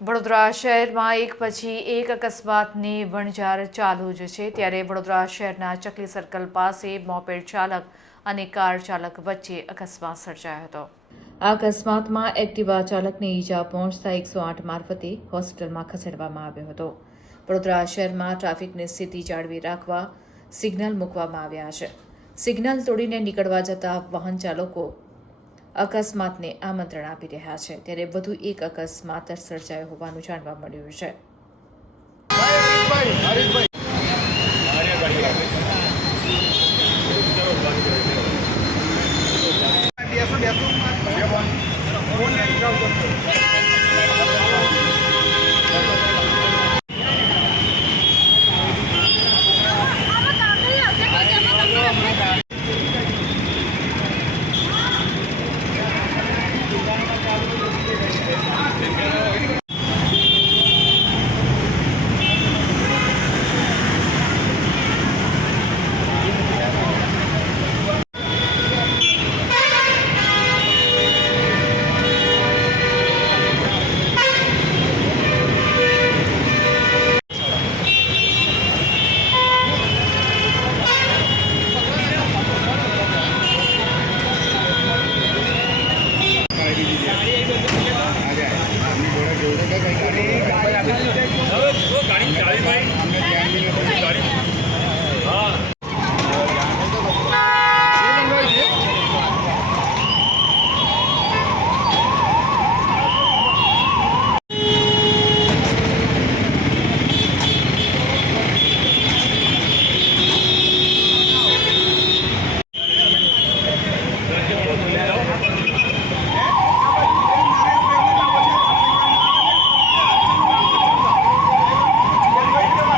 વડોદરા શહેરમાં એક પછી એક અકસ્માતની વણઝાર ચાલુ જ છે ત્યારે વડોદરા શહેરના ચકલી સર્કલ પાસે મોપેડ ચાલક અને કાર ચાલક વચ્ચે અકસ્માત સર્જાયો હતો। આ અકસ્માતમાં એક્ટિવા ચાલકને ઈજા પહોંચતા 108 મારફતે હોસ્પિટલમાં ખસેડવામાં આવ્યો હતો। વડોદરા શહેરમાં ટ્રાફિકની સ્થિતિ જાળવી રાખવા સિગ્નલ મૂકવામાં આવ્યા છે। સિગ્નલ તોડીને નીકળવા જતા વાહન ચાલકો અકસ્માતને આમંત્રણ આપી રહ્યા છે ત્યારે વધુ એક અકસ્માત સર્જાયો હોવાનું જાણવા મળ્યું છે।